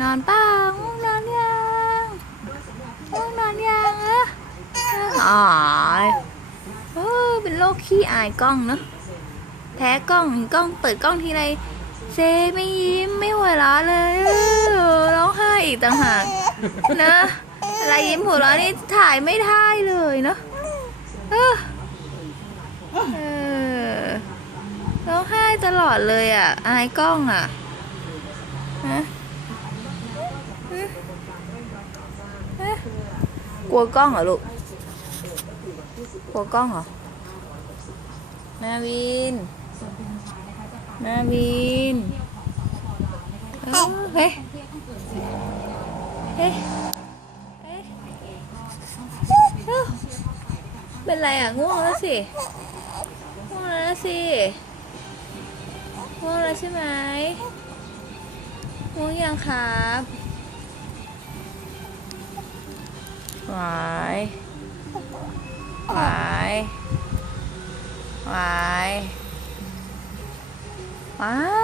นอนเปล่าง่วงนอนยังง่วงนอนยังอะอ๋อเออเป็นโรคขี้อายกล้องเนอะแพ้กล้องกล้องเปิดกล้องทีไรเซไม่ยิ้มไม่หัวเราะเลยเออร้องไห้อีกต่างหากนะอะไรยิ้มหัวเราะนี่ถ่ายไม่ได้เลยเนอะเออร้องไห้ตลอดเลยอะ อายกล้องอะฮะ ลัวกล้องเหรอลูก กลัวกล้องเหรอนาวินนาวินเอ้าเฮ้ยเฮ้ย เฮ้ย เป็นไรอะ ง่วงแล้วสิ ง่วงแล้วสิ ง่วงแล้วใช่ไหมง่วงยังครับ หวาย